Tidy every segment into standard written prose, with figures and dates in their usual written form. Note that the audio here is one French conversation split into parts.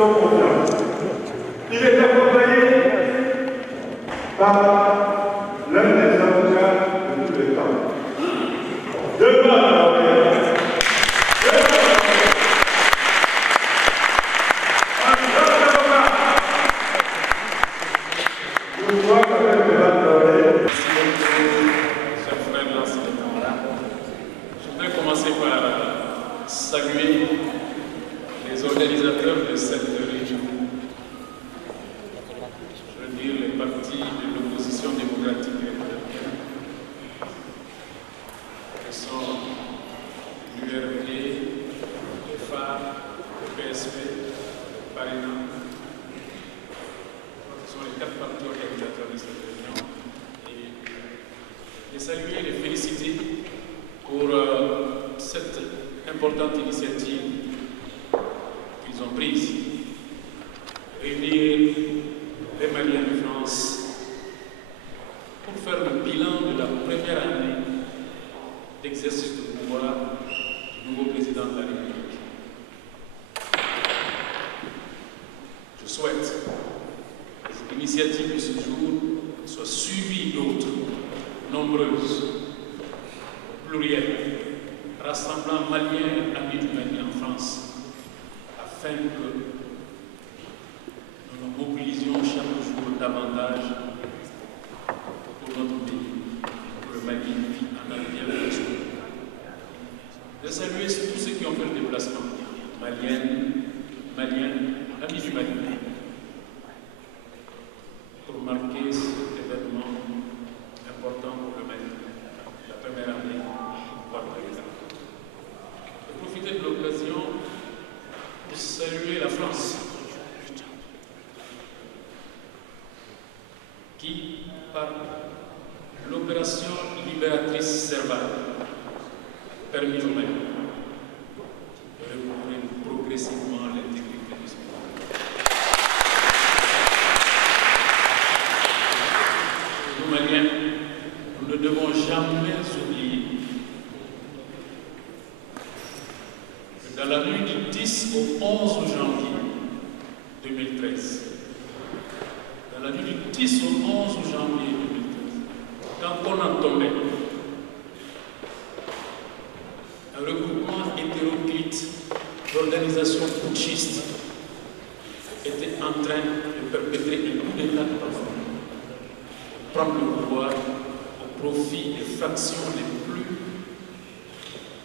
faisons confiance. Il est accompagné par l'un des avocats de tous les temps. Devant la saluer les organisateurs de cette réunion. Je veux dire les partis de l'opposition démocratique républicaine, qui sont l'URD, le FAR, le PSP, le Parena. Ce sont les 4 partis organisateurs de cette réunion. Et les saluer, les féliciter pour cette importante initiative qu'ils ont prise, réunir les Maliens de France pour faire le bilan de la première année d'exercice de pouvoir du nouveau président de la République. Je souhaite que cette initiative de ce jour soit suivie d'autres, nombreuses, plurielles, rassemblant Maliens et amis du Mali en France, afin que nous nous mobilisions chaque jour davantage pour notre pays, pour le Mali en arrière de la journée. Je salue tous ceux qui ont fait le déplacement, Maliennes, Maliens, amis du Mali, pour marquer cet événement important pour le Mali, la première année par le président. Profiter de l'occasion pour saluer la France qui, par l'opération libératrice Serval, a permis au Mali de recouvrer progressivement l'intégrité du pays. Nous, Maliens, nous ne devons jamais oublier dans la nuit du 10 au 11 janvier 2013, dans la nuit du 10 au 11 janvier 2013, quand on entendait un regroupement hétéroclite d'organisations putschistes était en train de perpétrer un coup d'État de prendre le pouvoir au profit des factions les plus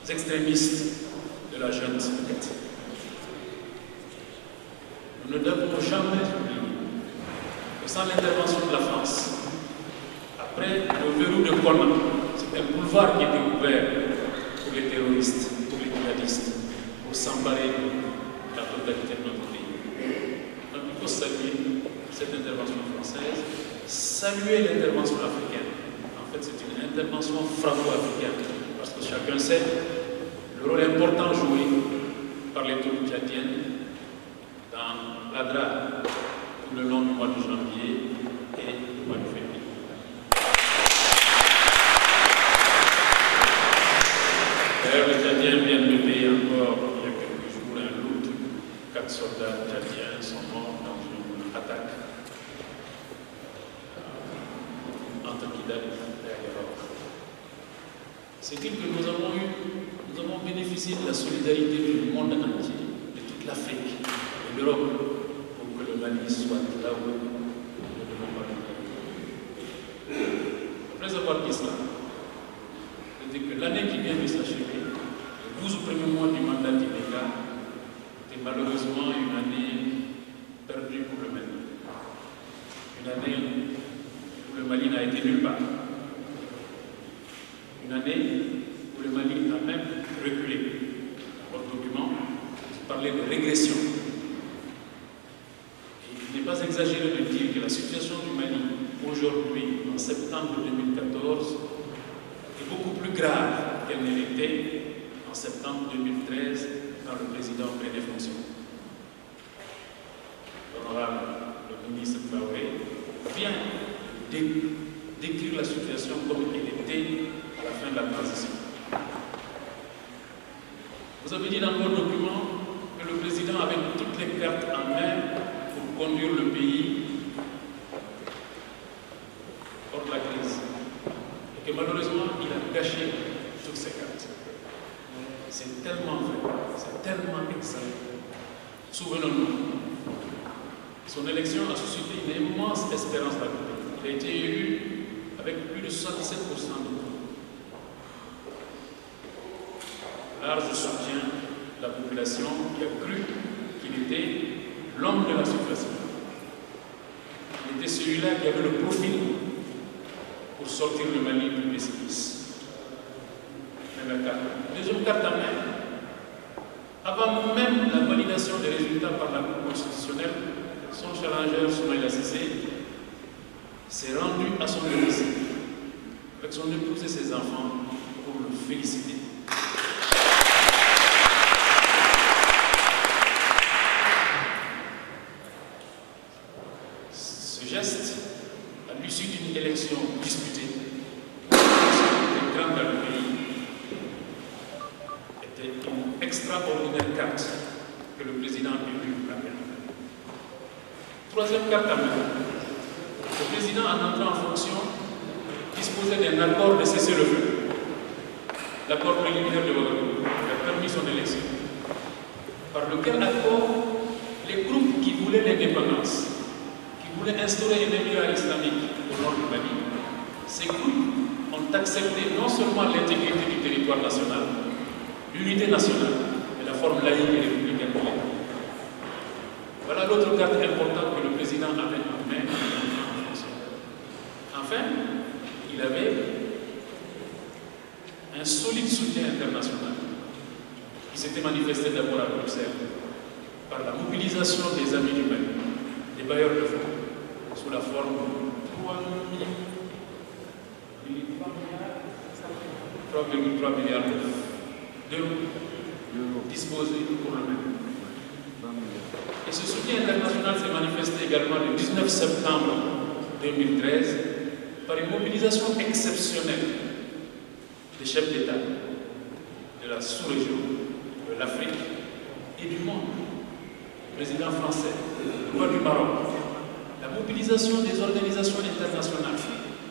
extrémistes de la jeune société. Nous ne devons jamais oublier que sans l'intervention de la France, après le verrou de Colmar, c'est un boulevard qui était ouvert pour les terroristes, pour les djihadistes, pour s'emparer de la totalité de notre pays. Donc il faut saluer cette intervention française, saluer l'intervention africaine. En fait, c'est une intervention franco-africaine, parce que chacun sait le rôle important joué par les troupes tchadiennes dans l'Adra tout le long du mois de janvier et du mois de février. D'ailleurs, les Tchadiens viennent de payer encore il y a quelques jours un lourd. 4 soldats tchadiens sont morts dans une attaque entre Kidal et Aguero. C'est-il que nous avons bénéficié de la solidarité du monde entier, de toute l'Afrique, de l'Europe, pour que le Mali soit là où nous devons parler. Après avoir dit cela, je dis que l'année qui vient de s'achever, le 12 premiers mois du mandat d'Ibeka, était malheureusement une année perdue pour le Mali. Une année où le Mali n'a été nulle part. Une année où le Mali a même reculé. Votre document parlait de régression. Et il n'est pas exagéré de dire que la situation du Mali aujourd'hui, en septembre 2014, est beaucoup plus grave qu'elle ne l'était en septembre 2013, quand le président prenait fonction. L'honorable le ministre Traoré vient décrire la situation comme elle était à la fin de la transition. Vous avez dit dans votre document que le président avait toutes les cartes en main conduire le pays hors de la crise. Et que malheureusement, il a gâché toutes ses cartes. C'est tellement vrai, c'est tellement exact. Souvenons-nous, son élection a suscité une immense espérance dans le pays. Il a été élu avec plus de 77% de voix. Large soutien de la population qui a cru qu'il était l'homme de la situation. Il était celui-là qui avait le profil pour sortir le Mali du précipice. Première carte. Deuxième carte en main. Avant même la validation des résultats par la Cour constitutionnelle, son challenger, Soumaïla Cissé, s'est rendu à son domicile avec son épouse et ses enfants pour le féliciter. Ce geste, à l'issue d'une élection disputée, grande dans le pays, était une extraordinaire carte que le président élu a gagné. Troisième carte à main. Le président, en entrant en fonction, disposait d'un accord de cessez-le-feu. L'accord préliminaire de Ouagadougou qui a permis son élection. Par lequel accord, les groupes qui voulaient l'indépendance, qui voulaient instaurer un émirat islamique au nord du Mali, ces groupes ont accepté non seulement l'intégrité du territoire national, l'unité nationale et la forme laïque et républicaine de l'État. Voilà l'autre carte importante que le président avait en main. Enfin, il avait un solide soutien international qui s'était manifesté d'abord à Bruxelles par la mobilisation des amis du Mali, des bailleurs de fonds, sous la forme de 3,3 milliards d'euros disposés pour le Mali. Et ce soutien international s'est manifesté également le 19 septembre 2013 par une mobilisation exceptionnelle des chefs d'État de la sous-région, de l'Afrique et du monde. Le président français, le roi du Maroc, la mobilisation des organisations internationales,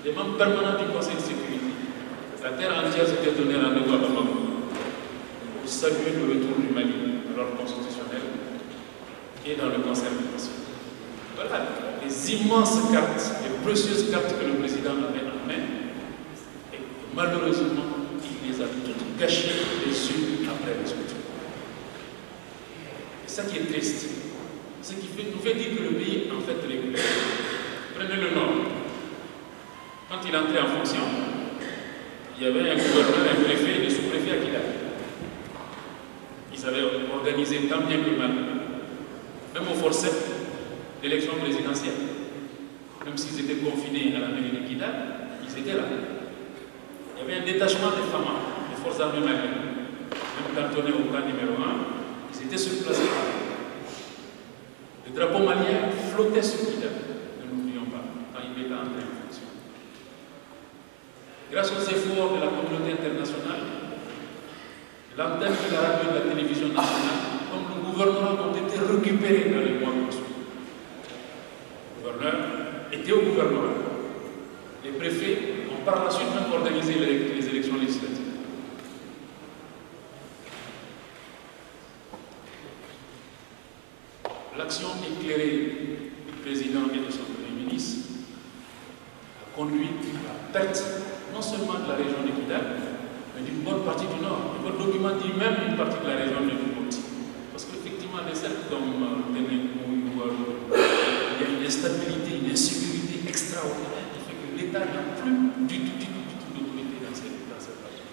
des membres permanents du Conseil de sécurité. La terre entière s'était donnée rendez-vous à Bamako pour saluer le retour du Mali à l'ordre constitutionnel et dans le concert national. Voilà les immenses cartes, les précieuses cartes que le président avait en main, et malheureusement, il les a toutes gâchées les unes après les autres. Et ça qui est triste, ce qui nous fait dire que le pays est en fait régulé. Prenez le Nord. Quand il entrait en fonction, il y avait un gouverneur, un préfet, des sous-préfets à Kidal. Ils avaient organisé tant bien que mal, même au forceps, l'élection présidentielle. Même s'ils étaient confinés à la mairie de Kidal, ils étaient là. Il y avait un détachement des FAMA, des forces armées maliennes, même cantonné au camp numéro 1, ils étaient sur place. Le drapeau malien flottait sur Kidal, ne l'oublions pas, quand il était entré en fonction. Grâce aux efforts de la communauté internationale, l'antenne de la radio et de la télévision nationale, comme le gouvernement, ont été récupérés dans les mois qui ont suivi. Le gouverneur était au gouvernement. Les préfets ont par la suite même organisé les élections législatives. L'action éclairée du président et de son premier ministre a conduit à la perte non seulement de la région de Kidal, mais d'une bonne partie du Nord. Et votre document dit même une partie de la région de Djibouti. Parce qu'effectivement, des cercles comme Ténékou, il y a une instabilité, une insécurité extraordinaire qui fait que l'État n'a plus du tout d'autorité dans cette région.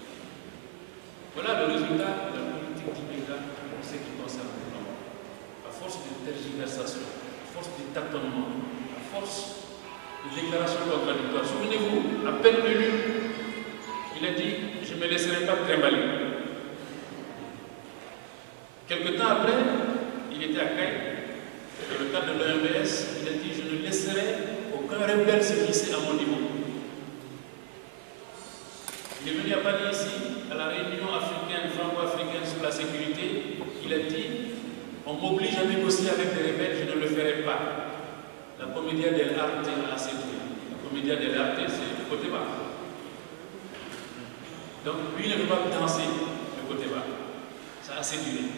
Voilà le résultat de la politique d'Ibeka pour ce qui concerne le Nord. À force de tergiversation, à force de tâtonnement, à force de déclarations contradictoires. Souvenez-vous, à peine élu, il a dit « je ne me laisserai pas trimballer ». Quelque temps après, il était à Caille, dans le cadre de l'OMS, il a dit « je ne laisserai aucun rebelle se glisser à mon niveau ». Il est venu à Paris ici, à la réunion africaine, franco-africaine sur la sécurité, il a dit « on m'oblige à négocier avec des rebelles, je ne le ferai pas ». La Commedia dell'arte a séduit. La Commedia dell'arte, c'est le côté bas. Donc lui ne veut pas danser le côté bas. Ça a séduit.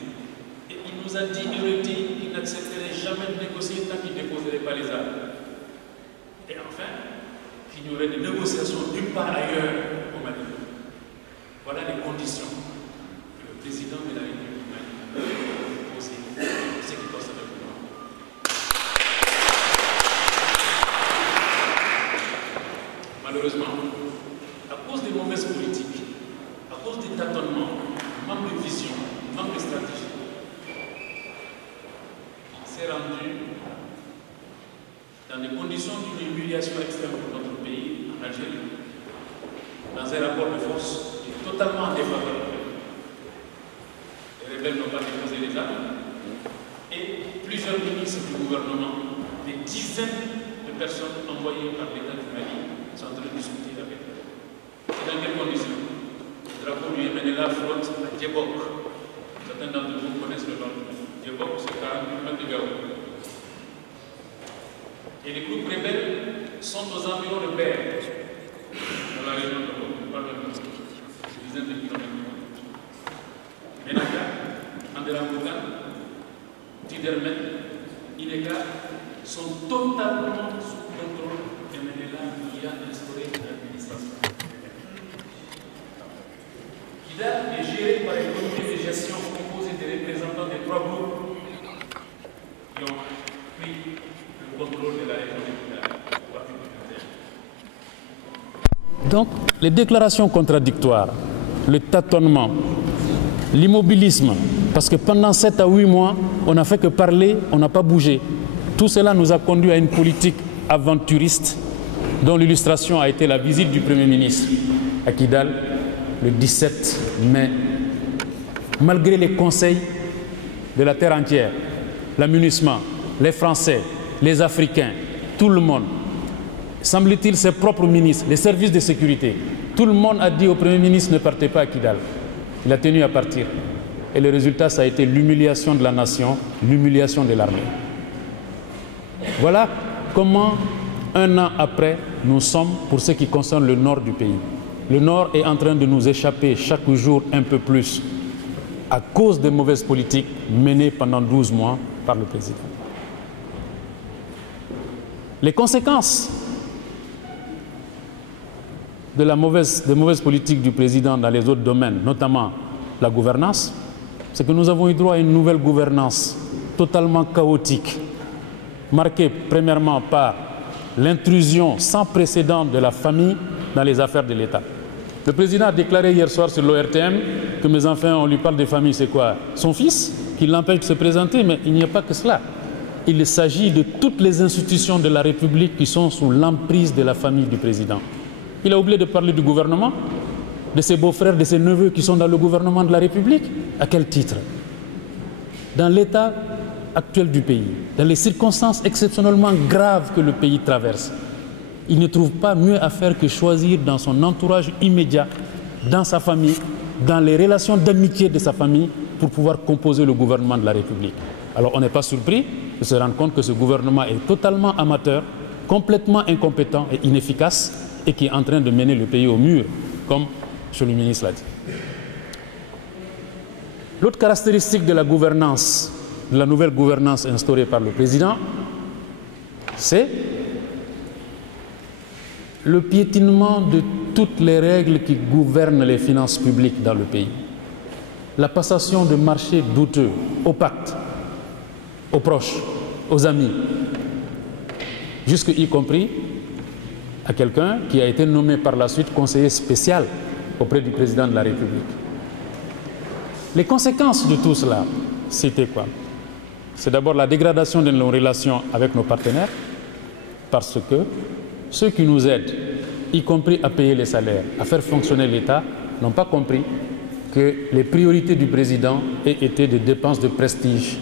Et il nous a dit, qu'il n'accepterait jamais de négocier tant qu'il ne déposerait pas les armes. Et enfin, qu'il y aurait des négociations nulle part ailleurs au Mali. Voilà les conditions que le président de la République du Mali a posées pour ce qui concerne le gouvernement. Malheureusement, à cause des mauvaises politiques, à cause des tâtonnements, manque de vision, manque de stratégie, il s'est rendu dans des conditions d'une humiliation extrême pour notre pays, en Algérie, dans un rapport de force qui est totalement défavorable. Les rebelles n'ont pas déposé les armes et plusieurs ministres du gouvernement, des dizaines de personnes envoyées par l'État du Mali sont en train de discuter avec eux. C'est dans quelles conditions? Le drapeau du MNLA flotte à Djebok. Certains d'entre vous connaissent le nom. Djebok, c'est 40 km de Gao. Et les groupes rebelles sont aux environs de Ber, dans la région de Gao, pas loin de nous, dizaines de kilomètres. Menaka, Anderamboukan, Tidermen, Ineka sont totalement sous contrôle de MNLA qui a instauré l'administration. Kidal est géré par une comité de gestion composée des représentants des trois groupes qui ont pris le contrôle de la région de Kidal. Donc, les déclarations contradictoires, le tâtonnement, l'immobilisme, parce que pendant 7 à 8 mois, on n'a fait que parler, on n'a pas bougé. Tout cela nous a conduit à une politique aventuriste dont l'illustration a été la visite du Premier ministre à Kidal le 17 mai. Malgré les conseils de la terre entière, l'amunissement, les Français, les Africains, tout le monde, semble-t-il ses propres ministres, les services de sécurité, tout le monde a dit au Premier ministre ne partez pas à Kidal. Il a tenu à partir. Et le résultat, ça a été l'humiliation de la nation, l'humiliation de l'armée. Voilà comment, un an après, nous sommes pour ce qui concerne le nord du pays. Le nord est en train de nous échapper chaque jour un peu plus à cause des mauvaises politiques menées pendant 12 mois par le président. Les conséquences des mauvaises politiques du président dans les autres domaines, notamment la gouvernance, c'est que nous avons eu droit à une nouvelle gouvernance totalement chaotique, marquée premièrement par l'intrusion sans précédent de la famille dans les affaires de l'État. Le président a déclaré hier soir sur l'ORTM que mes enfants, on lui parle des familles, c'est quoi? Son fils, qui l'empêche de se présenter, mais il n'y a pas que cela. Il s'agit de toutes les institutions de la République qui sont sous l'emprise de la famille du président. Il a oublié de parler du gouvernement, de ses beaux-frères, de ses neveux qui sont dans le gouvernement de la République. À quel titre? Dans l'état actuel du pays, dans les circonstances exceptionnellement graves que le pays traverse, il ne trouve pas mieux à faire que choisir dans son entourage immédiat, dans sa famille, dans les relations d'amitié de sa famille, pour pouvoir composer le gouvernement de la République. Alors on n'est pas surpris de se rendre compte que ce gouvernement est totalement amateur, complètement incompétent et inefficace, et qui est en train de mener le pays au mur, comme M. le ministre l'a dit. L'autre caractéristique de la gouvernance, de la nouvelle gouvernance instaurée par le président, c'est le piétinement de toutes les règles qui gouvernent les finances publiques dans le pays. La passation de marchés douteux, opaques, aux proches, aux amis, jusque y compris à quelqu'un qui a été nommé par la suite conseiller spécial auprès du président de la République. Les conséquences de tout cela, c'était quoi? C'est d'abord la dégradation de nos relations avec nos partenaires, parce que ceux qui nous aident, y compris à payer les salaires, à faire fonctionner l'État, n'ont pas compris que les priorités du président aient été des dépenses de prestige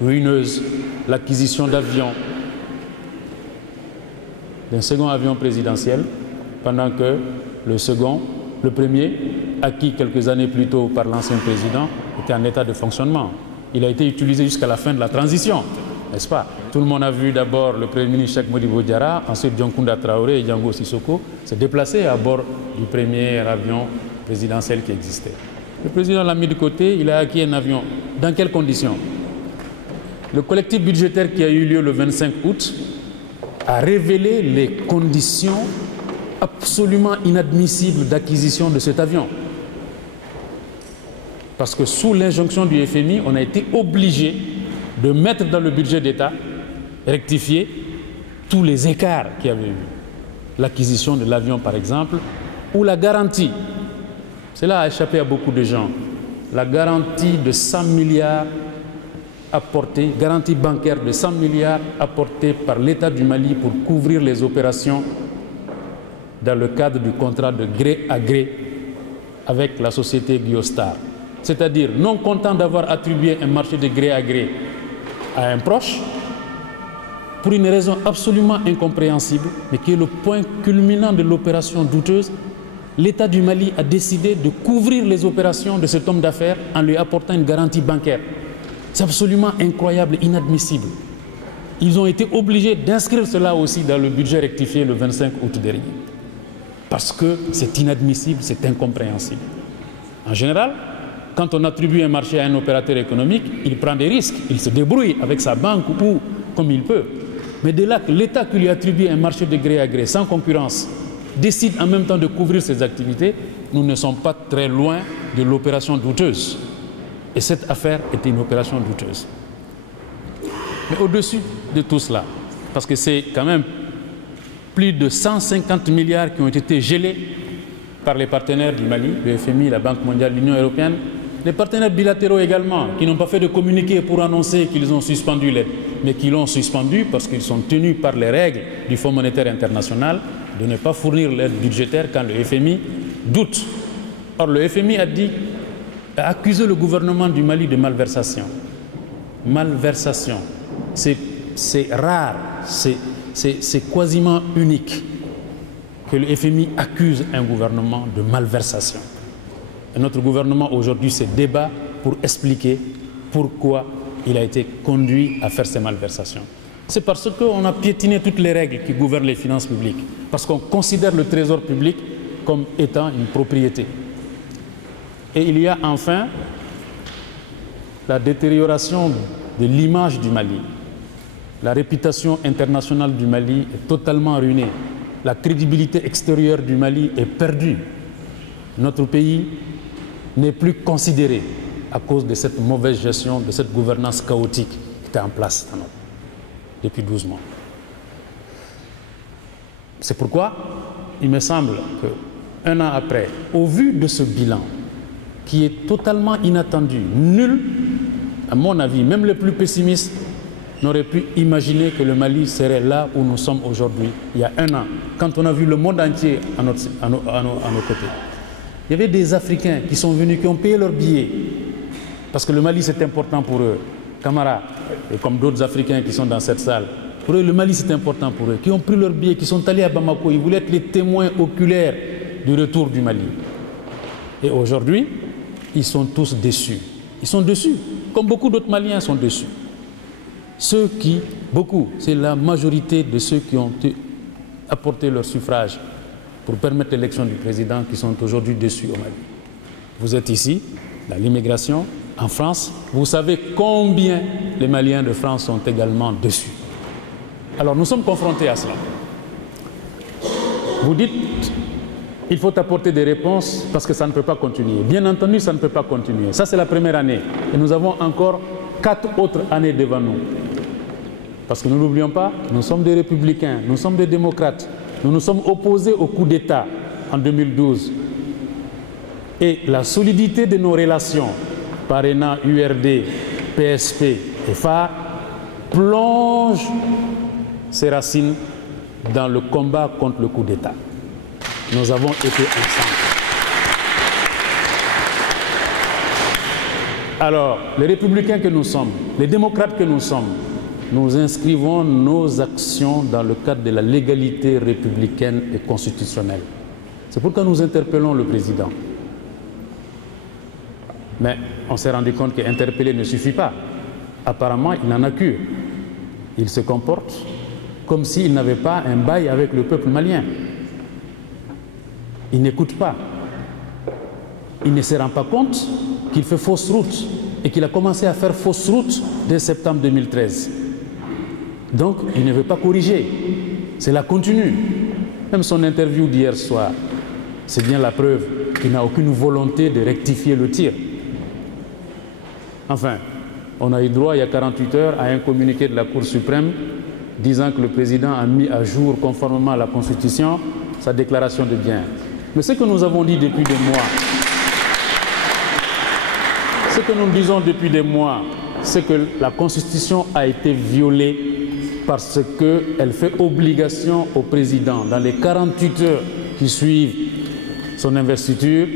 ruineuses, l'acquisition d'avions, d'un second avion présidentiel, pendant que le premier, acquis quelques années plus tôt par l'ancien président, était en état de fonctionnement. Il a été utilisé jusqu'à la fin de la transition. n'est-ce pas? Tout le monde a vu d'abord le Premier ministre Cheikh Modibo Diarra, ensuite Dioncounda Traoré et Django Sissoko se déplacer à bord du premier avion présidentiel qui existait. Le président l'a mis de côté, il a acquis un avion. Dans quelles conditions? Le collectif budgétaire qui a eu lieu le 25 août a révélé les conditions absolument inadmissibles d'acquisition de cet avion. Parce que sous l'injonction du FMI, on a été obligé de mettre dans le budget d'État, rectifier tous les écarts qu'il y avait eu. L'acquisition de l'avion, par exemple, ou la garantie. Cela a échappé à beaucoup de gens. La garantie de 100 milliards apportée, garantie bancaire de 100 milliards apportée par l'État du Mali pour couvrir les opérations dans le cadre du contrat de gré à gré avec la société Biostar. C'est-à-dire, non content d'avoir attribué un marché de gré à gré à un proche, pour une raison absolument incompréhensible, mais qui est le point culminant de l'opération douteuse, l'État du Mali a décidé de couvrir les opérations de cet homme d'affaires en lui apportant une garantie bancaire. C'est absolument incroyable, inadmissible. Ils ont été obligés d'inscrire cela aussi dans le budget rectifié le 25 août dernier. Parce que c'est inadmissible, c'est incompréhensible. En général, quand on attribue un marché à un opérateur économique, il prend des risques, il se débrouille avec sa banque ou comme il peut. Mais dès là que l'État qui lui attribue un marché de gré à gré, sans concurrence, décide en même temps de couvrir ses activités, nous ne sommes pas très loin de l'opération douteuse. Et cette affaire était une opération douteuse. Mais au-dessus de tout cela, parce que c'est quand même plus de 150 milliards qui ont été gelés par les partenaires du Mali, le FMI, la Banque mondiale, l'Union européenne, les partenaires bilatéraux également, qui n'ont pas fait de communiqué pour annoncer qu'ils ont suspendu l'aide, mais qui l'ont suspendu parce qu'ils sont tenus par les règles du Fonds monétaire international de ne pas fournir l'aide budgétaire quand le FMI doute. Or, le FMI a accusé le gouvernement du Mali de malversation. Malversation, c'est rare, c'est quasiment unique que le FMI accuse un gouvernement de malversation. Et notre gouvernement aujourd'hui se débat pour expliquer pourquoi il a été conduit à faire ces malversations. C'est parce qu'on a piétiné toutes les règles qui gouvernent les finances publiques, parce qu'on considère le trésor public comme étant une propriété. Et il y a enfin la détérioration de l'image du Mali. La réputation internationale du Mali est totalement ruinée. La crédibilité extérieure du Mali est perdue. Notre pays n'est plus considéré à cause de cette mauvaise gestion, de cette gouvernance chaotique qui était en place depuis 12 mois. C'est pourquoi il me semble qu'un an après, au vu de ce bilan, qui est totalement inattendu, nul, à mon avis, même les plus pessimistes, n'aurait pu imaginer que le Mali serait là où nous sommes aujourd'hui, il y a un an, quand on a vu le monde entier à nos côtés. Il y avait des Africains qui sont venus, qui ont payé leurs billets, parce que le Mali c'est important pour eux, camarades, et comme d'autres Africains qui sont dans cette salle. Pour eux, le Mali c'est important pour eux, qui ont pris leurs billets, qui sont allés à Bamako, ils voulaient être les témoins oculaires du retour du Mali. Et aujourd'hui, ils sont tous déçus. Ils sont déçus, comme beaucoup d'autres Maliens sont déçus. Ceux qui, beaucoup, c'est la majorité de ceux qui ont apporté leur suffrage pour permettre l'élection du président qui sont aujourd'hui déçus au Mali. Vous êtes ici, dans l'immigration, en France, vous savez combien les Maliens de France sont également déçus. Alors nous sommes confrontés à cela. Vous dites, il faut apporter des réponses parce que ça ne peut pas continuer. Bien entendu, ça ne peut pas continuer. Ça, c'est la première année. Et nous avons encore 4 autres années devant nous. Parce que nous n'oublions pas, nous sommes des républicains, nous sommes des démocrates. Nous nous sommes opposés au coup d'État en 2012. Et la solidité de nos relations, parrainant URD, PSP et phare, plonge ses racines dans le combat contre le coup d'État. Nous avons été ensemble. Alors, les républicains que nous sommes, les démocrates que nous sommes, nous inscrivons nos actions dans le cadre de la légalité républicaine et constitutionnelle. C'est pourquoi nous interpellons le président. Mais on s'est rendu compte qu'interpeller ne suffit pas. Apparemment, il n'en a cure. il se comporte comme s'il n'avait pas un bail avec le peuple malien. Il n'écoute pas. Il ne se rend pas compte qu'il fait fausse route et qu'il a commencé à faire fausse route dès septembre 2013. Donc, il ne veut pas corriger. Cela continue. Même son interview d'hier soir, c'est bien la preuve qu'il n'a aucune volonté de rectifier le tir. Enfin, on a eu droit il y a 48 heures à un communiqué de la Cour suprême disant que le président a mis à jour, conformément à la Constitution, sa déclaration de biens. Mais ce que nous avons dit depuis des mois, ce que nous disons depuis des mois, c'est que la Constitution a été violée parce qu'elle fait obligation au président, dans les 48 heures qui suivent son investiture,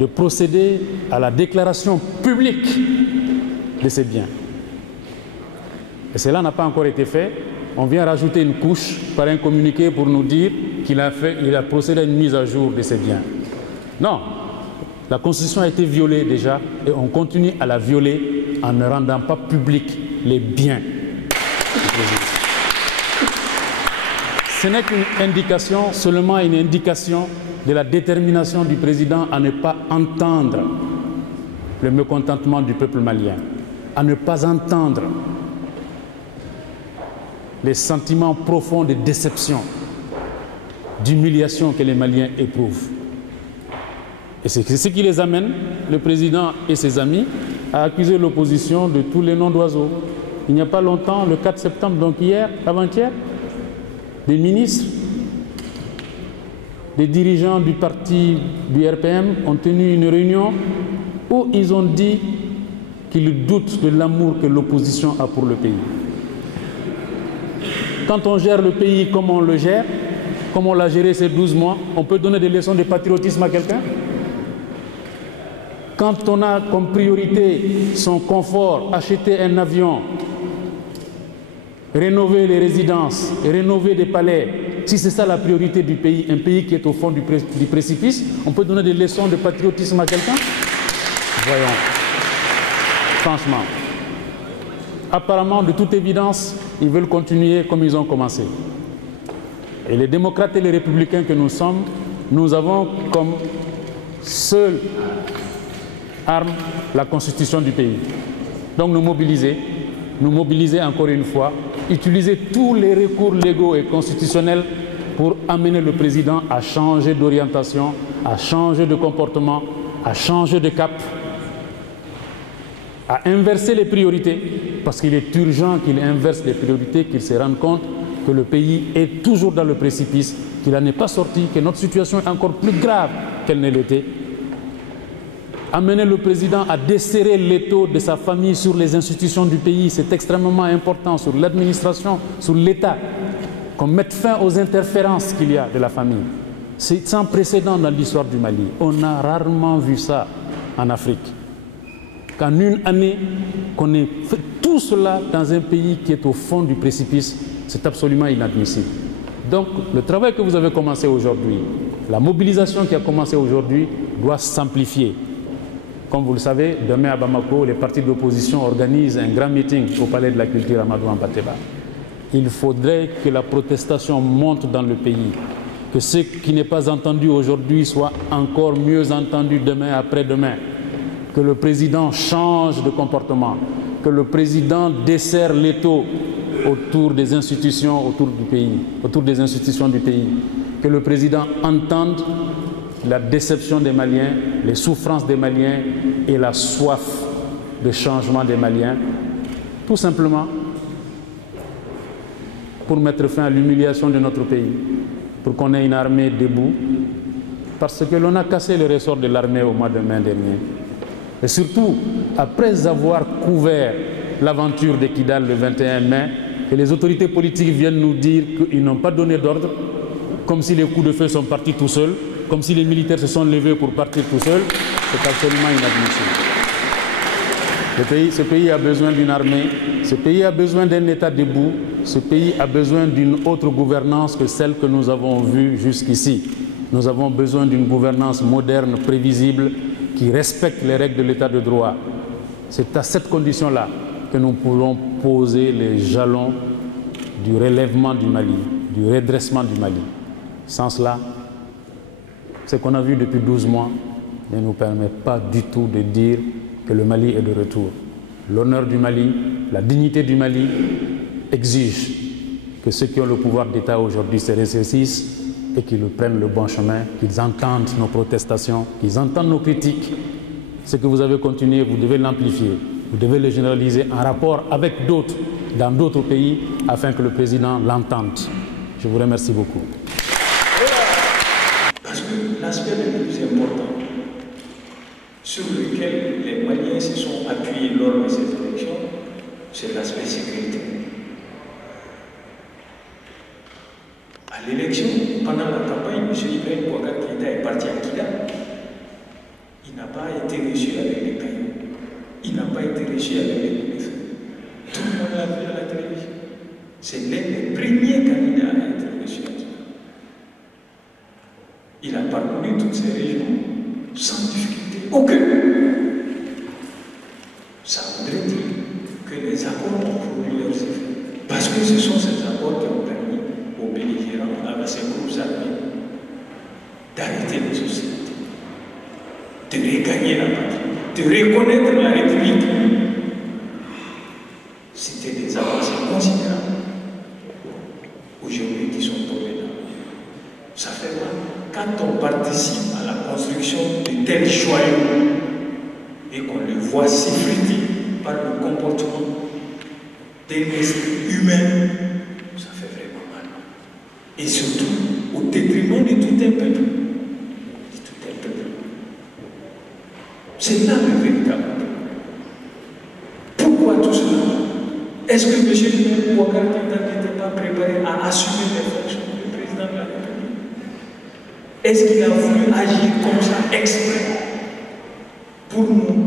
de procéder à la déclaration publique de ses biens. Et cela n'a pas encore été fait. On vient rajouter une couche par un communiqué pour nous dire qu'il a procédé à une mise à jour de ses biens. Non, la Constitution a été violée déjà et on continue à la violer en ne rendant pas publics les biens. Ce n'est qu'une indication, seulement une indication de la détermination du président à ne pas entendre le mécontentement du peuple malien, à ne pas entendre les sentiments profonds de déception, d'humiliation que les Maliens éprouvent. Et c'est ce qui les amène, le président et ses amis, à accuser l'opposition de tous les noms d'oiseaux. Il n'y a pas longtemps, le 4 septembre, donc hier, avant-hier, des ministres, des dirigeants du parti du RPM ont tenu une réunion où ils ont dit qu'ils doutent de l'amour que l'opposition a pour le pays. Quand on gère le pays comme on le gère, comme on l'a géré ces 12 mois, on peut donner des leçons de patriotisme à quelqu'un? Quand on a comme priorité son confort, acheter un avion, rénover les résidences, rénover des palais, si c'est ça la priorité du pays, un pays qui est au fond du précipice, on peut donner des leçons de patriotisme à quelqu'un? Voyons. Franchement. Apparemment, de toute évidence, ils veulent continuer comme ils ont commencé. Et les démocrates et les républicains que nous sommes, nous avons comme seule arme la constitution du pays. Donc nous mobiliser encore une fois, utiliser tous les recours légaux et constitutionnels pour amener le président à changer d'orientation, à changer de comportement, à changer de cap, à inverser les priorités, parce qu'il est urgent qu'il inverse les priorités, qu'il se rende compte que le pays est toujours dans le précipice, qu'il n'en est pas sorti, que notre situation est encore plus grave qu'elle ne l'était. Amener le président à desserrer l'étau de sa famille sur les institutions du pays, c'est extrêmement important, sur l'administration, sur l'État, qu'on mette fin aux interférences qu'il y a de la famille. C'est sans précédent dans l'histoire du Mali. On a rarement vu ça en Afrique. Qu'en une année, qu'on ait fait tout cela dans un pays qui est au fond du précipice, c'est absolument inadmissible. Donc, le travail que vous avez commencé aujourd'hui, la mobilisation qui a commencé aujourd'hui, doit s'amplifier. Comme vous le savez, demain à Bamako, les partis d'opposition organisent un grand meeting au Palais de la Culture Amadou Hampâté-Bâ. Il faudrait que la protestation monte dans le pays, que ce qui n'est pas entendu aujourd'hui soit encore mieux entendu demain, après-demain, que le président change de comportement, que le président desserre l'étau autour des institutions, autour du pays, autour des institutions du pays, que le président entende la déception des Maliens, les souffrances des Maliens et la soif de changement des Maliens, tout simplement pour mettre fin à l'humiliation de notre pays, pour qu'on ait une armée debout, parce que l'on a cassé le ressort de l'armée au mois de mai dernier. Et surtout, après avoir couvert l'aventure de Kidal le 21 mai, que les autorités politiques viennent nous dire qu'ils n'ont pas donné d'ordre, comme si les coups de feu sont partis tout seuls, comme si les militaires se sont levés pour partir tout seuls, c'est absolument inadmissible. Ce pays a besoin d'une armée, ce pays a besoin d'un État debout, ce pays a besoin d'une autre gouvernance que celle que nous avons vue jusqu'ici. Nous avons besoin d'une gouvernance moderne, prévisible, qui respecte les règles de l'État de droit. C'est à cette condition-là que nous pourrons poser les jalons du relèvement du Mali, du redressement du Mali. Sans cela, ce qu'on a vu depuis 12 mois ne nous permet pas du tout de dire que le Mali est de retour. L'honneur du Mali, la dignité du Mali exige que ceux qui ont le pouvoir d'État aujourd'hui se ressaisissent et qu'ils prennent le bon chemin, qu'ils entendent nos protestations, qu'ils entendent nos critiques. Ce que vous avez continué, vous devez l'amplifier, vous devez le généraliser en rapport avec d'autres, dans d'autres pays, afin que le président l'entende. Je vous remercie beaucoup. Parce que l'aspect le plus important sur lequel les Maliens se sont appuyés lors de ces élections, c'est l'aspect sécuritaire. À l'élection, pendant la campagne, M. Ibrahim Boubacar Keïta est parti à Kida. Il n'a pas été reçu avec les cailloux. Il n'a pas été reçu avec les coups de feu. Tout le monde l'a vu à la télévision. C'est l'un des premiers candidats à être reçu à Kida. Il a parcouru toutes ces régions sans difficulté aucune. Ça voudrait dire que les accords ont produit leurs effets. Parce que ce sont ces accords qui ont permis aux belligérants, à ces groupes armés, d'arrêter les hostilités, de regagner la patrie, de reconnaître la République. C'était des avancées considérables. Aujourd'hui, qui sont tombés là. Ça fait mal. Quand on participe à la construction de tels joyaux et qu'on les voit s'effriter par le comportement des esprits humains, ça fait vraiment mal. Et surtout, au détriment de tout un peuple. De tout un peuple. C'est là le véritable problème. Pourquoi tout cela? Est-ce que M. Boubacar Keïta n'était pas préparé à assumer les fonctions du président de la République? Est-ce qu'il a voulu agir comme ça exprès pour nous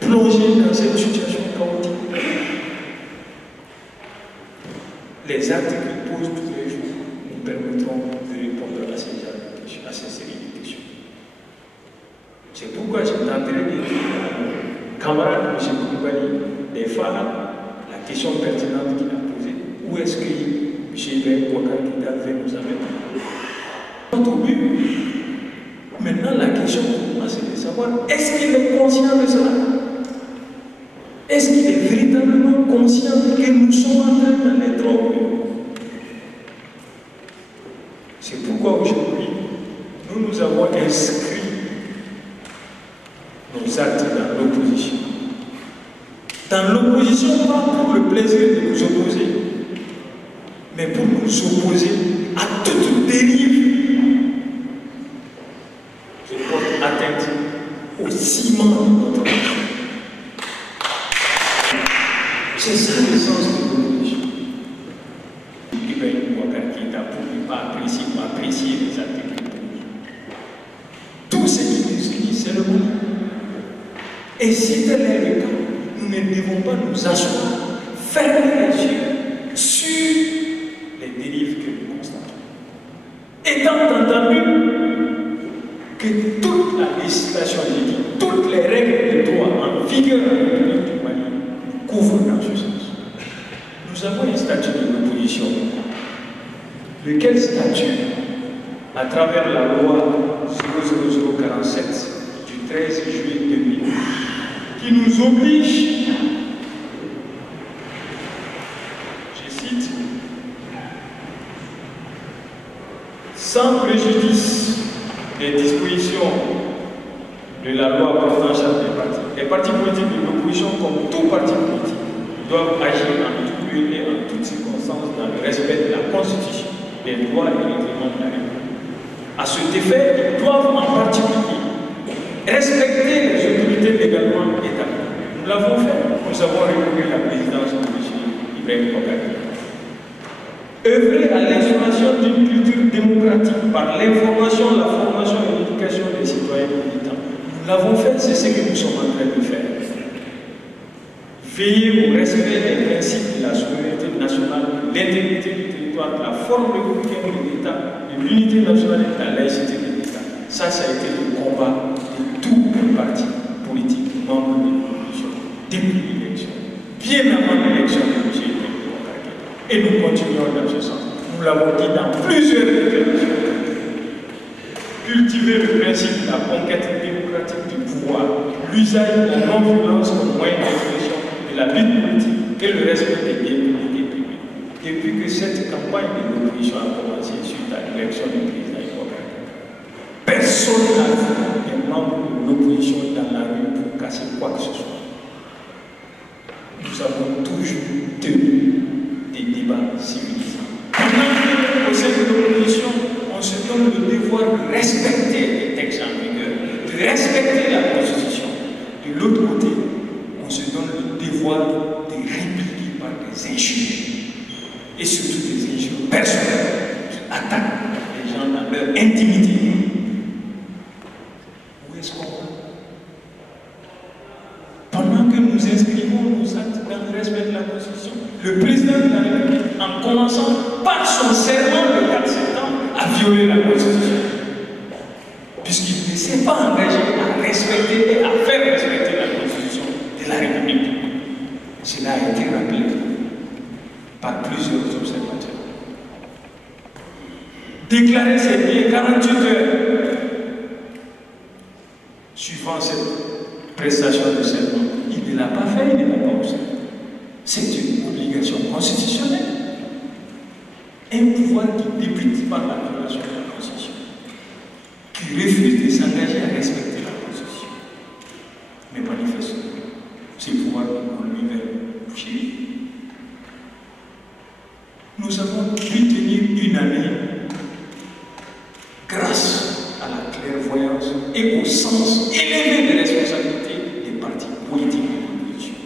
plonger dans cette situation chaotique? Les actes qu'il pose tous les jours nous permettront de répondre à ces séries de questions. C'est pourquoi je tenterai de dire à mon camarade M. Koulibaly, des phares, la question pertinente qu'il a posée. Où est-ce que M. Ibrahim Boubacar Keïta veut nous amener? Notre but, maintenant la question pour moi c'est de savoir, est-ce qu'il est conscient de cela? Est-ce qu'il est véritablement conscient que nous sommes en train d'aller trop loin? C'est pourquoi aujourd'hui, nous avons inscrit nos actes dans l'opposition. Dans l'opposition, pas pour le plaisir de nous opposer, mais pour nous opposer à toute dérive qui porte atteinte au ciment de notre nation. C'est ça le sens de l'opposition. Ibrahim Boubacar Keïta pour ne pas apprécier les actes qu'il pose. Tout ce qui nous unit, c'est le monde. Et si tel est le cas, nous ne devons pas nous asseoir, fermer les yeux sur les dérives que nous constatons. Étant entendu que toute la législation, toutes les règles de droit en vigueur dans le pays du Mali couvrent dans ce sens. Nous avons un statut de l'opposition, lequel statut, à travers la loi 00047 du 13 juillet 2000, qui nous oblige, je cite, sans préjudice des dispositions de la loi portant charte des partis. Les partis politiques de l'opposition, comme tout parti politique, doivent agir en tout lieu et en toutes circonstances dans le respect de la Constitution, des lois et des règlements de la République. À cet effet, ils doivent en particulier respecter les autorités légalement établies. Nous l'avons fait, nous avons répondu la présidence de M. Ibrahim Boubacar Keïta. Œuvrer à l'instauration d'une culture démocratique par l'information, la formation et l'éducation des citoyens militants. Nous l'avons fait, c'est ce que nous sommes en train de faire. Veiller au respect des principes de la souveraineté nationale, de l'intégrité du territoire, de la forme républicaine de l'État, de l'unité nationale et de la laïcité de l'État. Ça a été le combat de tous les partis politiques membres de l'opposition depuis l'élection. bien avant l'élection de M. Et nous continuons dans ce sens. Nous l'avons dit dans plusieurs déclarations. Cultiver le principe de la conquête démocratique du pouvoir, l'usage de la non-violence comme moyen d'expression de la lutte politique et le respect des biens publics et privés. Depuis que cette campagne de l'opposition a commencé suite à l'élection du président Ivoire, personne n'a vu un membre de l'opposition dans la rue pour casser quoi que ce soit. Nous avons toujours tenu des débats civilisants. Au sein de l'opposition, on se donne le devoir de respecter les textes en vigueur, de respecter la Constitution. De l'autre côté, on se donne le devoir de répliquer par des injures, et surtout des injures personnelles, qui attaquent les gens dans leur intimité. Où est-ce qu'on va? Pendant que nous inscrivons nos actes dans le respect de la Constitution, le président de la République, en commençant par son serment le 4 septembre, a violé la Constitution. Puisqu'il ne s'est pas engagé à respecter et à faire respecter la Constitution de la République. Cela a été rappelé par plusieurs observateurs. Déclarer ses biens 48 heures suivant cette prestation de serment. Il ne l'a pas fait, il ne l'a pas observé. C'est une obligation constitutionnelle. Un pouvoir qui débute par la violation de la Constitution, qui refuse de s'engager à respecter la Constitution. Mais manifestement, ce pouvoir qu'on lui vers chez. Nous avons pu tenir une année grâce à la clairvoyance et au sens élevé de responsabilité des partis politiques et de l'opposition.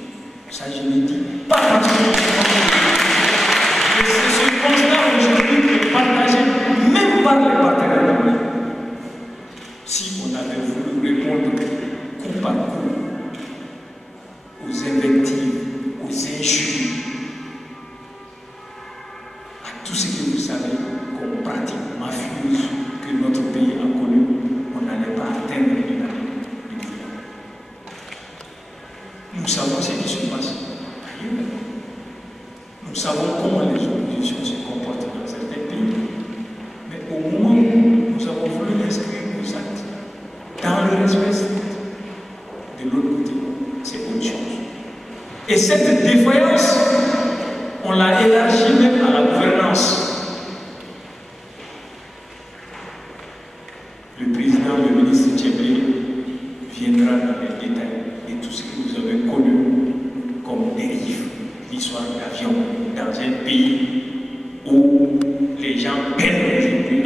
Ça, je l'ai dit, pas particulièrement. Et c'est ce constat aujourd'hui qui est partagé même par les partenaires de. Si on avait voulu répondre coup par coup aux invectives, aux injures, à tout ce que vous savez comme pratique mafieuse que notre pays a connu, on n'allait pas atteindre une année de pouvoir. Nous savons ce qui se passe ailleurs. Nous savons comment les oppositions se comportent dans certains pays. Mais au moment où nous avons voulu inscrire nos actes dans le respect de l'autre côté, c'est autre chose. Et cette défaillance, on l'a élargie même à la gouvernance. Le président, le ministre Tchébé viendra dans les détails de tout ce que vous avez connu comme dérive, l'histoire d'avion dans un pays où les gens peinent aujourd'hui